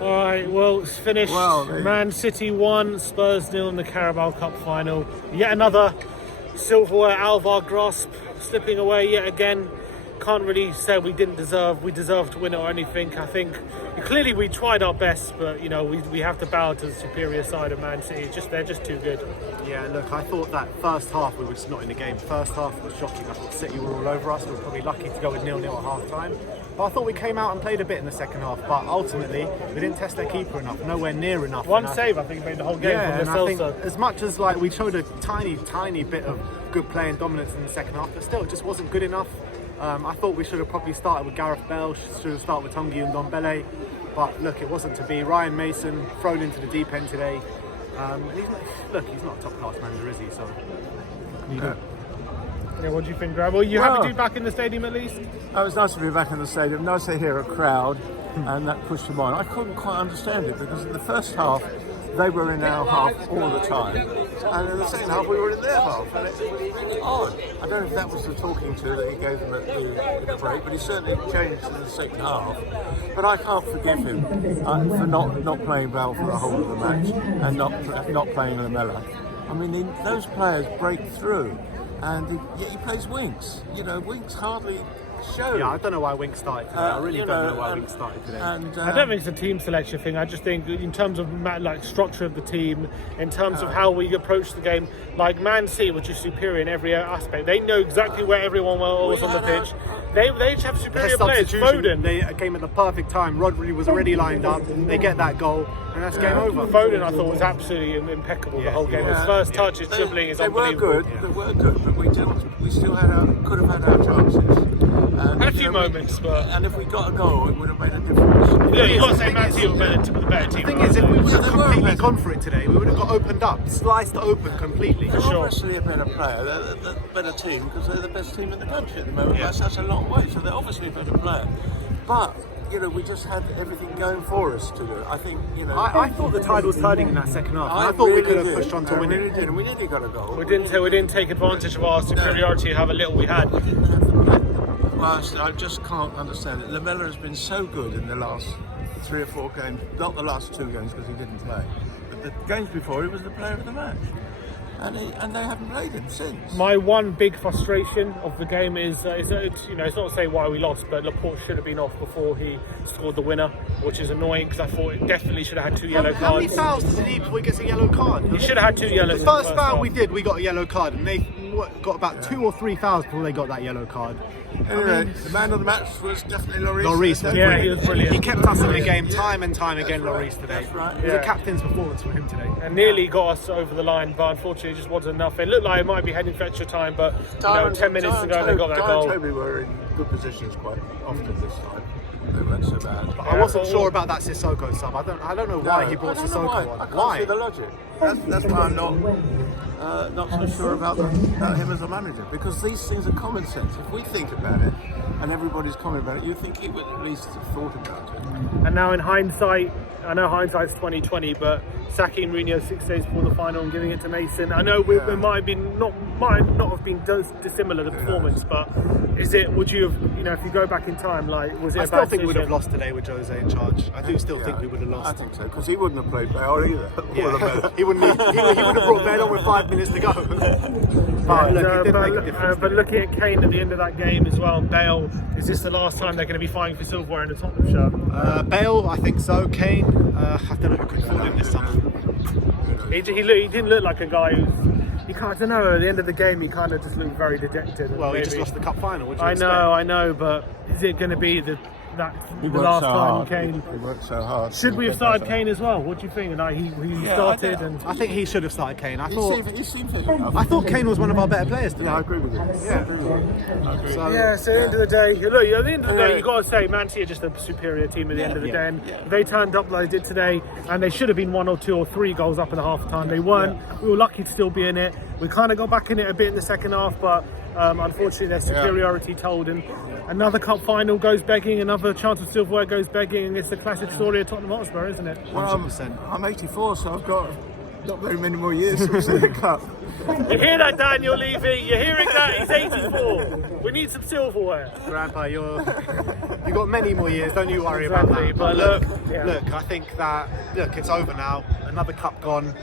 Alright, well, it's finished. Well, Man City 1, Spurs 0 in the Carabao Cup final. Yet another silverware out of our grasp, slipping away yet again. Can't really say we deserve to win it or anything. I think clearly we tried our best, but you know we have to bow to the superior side of Man City. They're just too good. Yeah, look, I thought that first half we were just not in the game. First half was shocking. I thought City were all over us. We were probably lucky to go with 0-0 at half time. But I thought we came out and played a bit in the second half. But ultimately, we didn't test their keeper enough. Nowhere near enough. One save, I think, made the whole game from I think Celso. as much as like we showed a tiny bit of good play and dominance in the second half, but still, it just wasn't good enough. I thought we should have probably started with Gareth Bale, should have started with Tanguy and Ndombele, but look, it wasn't to be. Ryan Mason thrown into the deep end today. And he's not a top-class manager, is he? So, Yeah, what do you think, Graham? Well, you happy to be back in the stadium at least? it was nice to be back in the stadium. Nice to hear a crowd, and that pushed them on. I couldn't quite understand it because in the first half they were in our half all the time, and in the second half we were in their half, and it was really odd. I don't know if that was the talking to that he gave them at the break, but he certainly changed in the second half. But I can't forgive him for not playing well for the whole of the match and not playing Lamella. I mean, those players break through, and yet he plays Winks. You know, Winks hardly show. yeah, I don't know why Wink started today. I really don't know why Wink started today. And, I don't think it's a team selection thing. I just think in terms of like structure of the team, in terms of how we approach the game, like Man City, which is superior in every aspect. They know exactly where everyone was on the pitch. They just have superior players. Foden. They came at the perfect time. Rodri was already lined up. They get that goal, and that's game over. Foden, I thought, was absolutely impeccable the whole game. His first touch, his dribbling is unbelievable. They were good, but we still could have had our chances. Had a few moments, but and if we got a goal, it would have made a difference. yeah, you've got to say Man City were the better team. The thing is, if we would have they were completely better. gone for it today, we would have got opened up, sliced open completely. They're sure. obviously a better player, they're a better team because they're the best team in the country at the moment. Yeah. That's a long way, so they're obviously a better player. But you know, we just had everything going for us to do it. I think I thought the tide was turning in that second half. I thought we really could have did. pushed on to I win really it. did, and we nearly got a goal. We didn't take advantage of our superiority, however little we had. We didn't have the play. Well, I just can't understand it. Lamella has been so good in the last 3 or 4 games, not the last 2 games because he didn't play, but the games before he was the player of the match, and they haven't played him since. My one big frustration of the game is it's not to say why we lost, but Laporte should have been off before he scored the winner, which is annoying because I thought it definitely should have had 2 yellow How many cards. fouls does he need before he gets a yellow card? He should have had 2 yellows. The first foul we did, we got a yellow card, and they got about 2 or 3 fouls before they got that yellow card. Anyway, the man of the match was definitely Lloris. Lloris was Yeah, brilliant. he was brilliant. He kept us in the game time and time again, Lloris, today. That's right. It was Yeah. a captain's performance for him today. And nearly got us over the line, but unfortunately it just wasn't enough. It looked like it might be heading for extra time, but 10 minutes ago they got that goal. Toby were in good positions quite often this time. They weren't so bad. I wasn't sure about that Sissoko sub. I don't know why he brought I don't know Sissoko why. I on. can't see the logic. That's why I'm not so sure about him as a manager, because these things are common sense. If we think about it and everybody's commenting about it, you think he would at least have thought about it. And now in hindsight, I know hindsight's 2020, but sacking Mourinho 6 days before the final and giving it to Mason, I know it might not have been dissimilar the performance, but would you have, if you go back in time, like was it I a still bad think we would have decision? lost today with Jose in charge. I do still think we would have I lost. think so, because he wouldn't have played Bale either. Yeah. he would have brought Bale on with 5 minutes to go. But look, it did make a difference. But looking at Kane at the end of that game as well, and Bale, is this the last time they're going to be fighting for silverware in the Tottenham shirt? Bale, I think so. Kane, I don't know who could afford him this summer. He didn't look like a guy who's. I don't know. At the end of the game, he kind of just looked very dejected. and Well, he maybe- just lost the cup final. What do you I expect? know, but is it going to be the He worked last so time hard. Kane? He worked so hard. Should we have started Kane as well? What do you think? Like he started and. I think he should have started Kane. He seemed fit enough. I thought Kane was one of our better players today. Yeah, I agree with you. I agree with you. I agree. So, Yeah, so at the end of the day, look, at the end of the day, you've got to say Man City are just a superior team at the end of the day. And they turned up like they did today, and they should have been 1 or 2 or 3 goals up in the half time. They weren't. We were lucky to still be in it. We kind of got back in it a bit in the second half, but unfortunately their superiority told. And another cup final goes begging, another chance of silverware goes begging, and it's the classic story of Tottenham Hotspur, isn't it? Well, 100%. I'm 84, so I've got not very many more years to see the cup. You hear that, Daniel Levy? You're hearing that? He's 84. We need some silverware. Grandpa, you're You got many more years. Don't you worry about Exactly, that. but look, I think that it's over now. Another cup gone.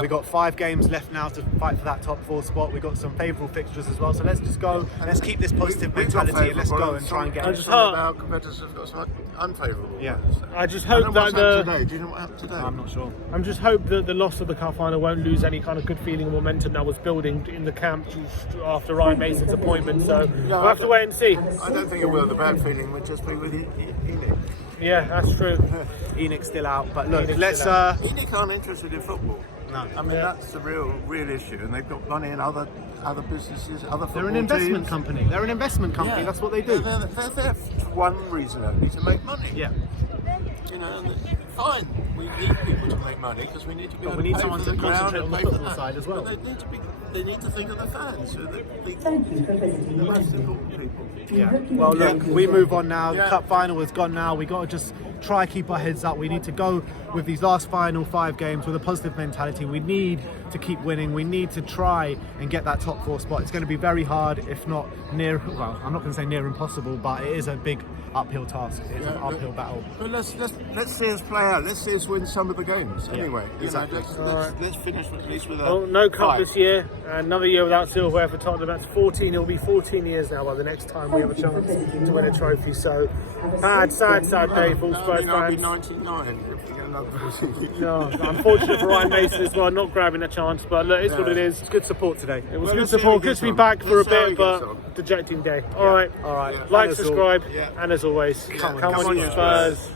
We've got 5 games left now to fight for that top 4 spot. We've got some favourable fixtures as well. So let's just go. Let's keep this positive mentality and let's go and try and get. I just hope our competitors have got some unfavourable. Yeah. I just hope that today. Do you know what happened today? I'm not sure. I'm just hope that the loss of the cup final won't lose any kind of good feeling and momentum that was building in the camp after Ryan Mason's appointment. So we'll have to wait and see. I don't think it will. The bad feeling would just be with Enoch. Yeah, that's true. Enoch's still out, but look, Enoch's let's. still out. Enoch aren't interested in football. No. I mean that's the real issue, and they've got money in other businesses, other football They're an investment teams. company. They're an investment company. Yeah. That's what they do. They're there for one reason only, to make money. Yeah. You know, and fine. We need people to make money because we need to be. But able we need to pay someone for to the ground concentrate and on the pay for football that. side as well. But they need to think of the fans. So the most important people. Yeah. Well, look, we move on now. The Yeah. cup final is gone now. We got to just try keep our heads up. We need to go with these last final 5 games with a positive mentality. We need to keep winning. We need to try and get that top 4 spot. It's going to be very hard, if not near. Well, I'm not going to say near impossible, but it is a big uphill task. It's an uphill battle. But let's see us play out. Let's see us win some of the games. Anyway, exactly. Let's finish at least with a. Well, no cup 5. this year. Another year without silverware for Tottenham. That's 14. It'll be 14 years now by the next time we have a chance to win a trophy. So sad day for all Spurs I'll be fans. 99 if we get another 14. No, unfortunate for Ryan Mason as well, not grabbing a chance. But look, it's what it is. It's good support today. It was Well, good let's see support. how Good he to be gets back on. for a Let's see how bit, he but gets on. dejecting day. All right. All right. Like, And as subscribe, Yeah. and as always, Come on, come on, you you Spurs.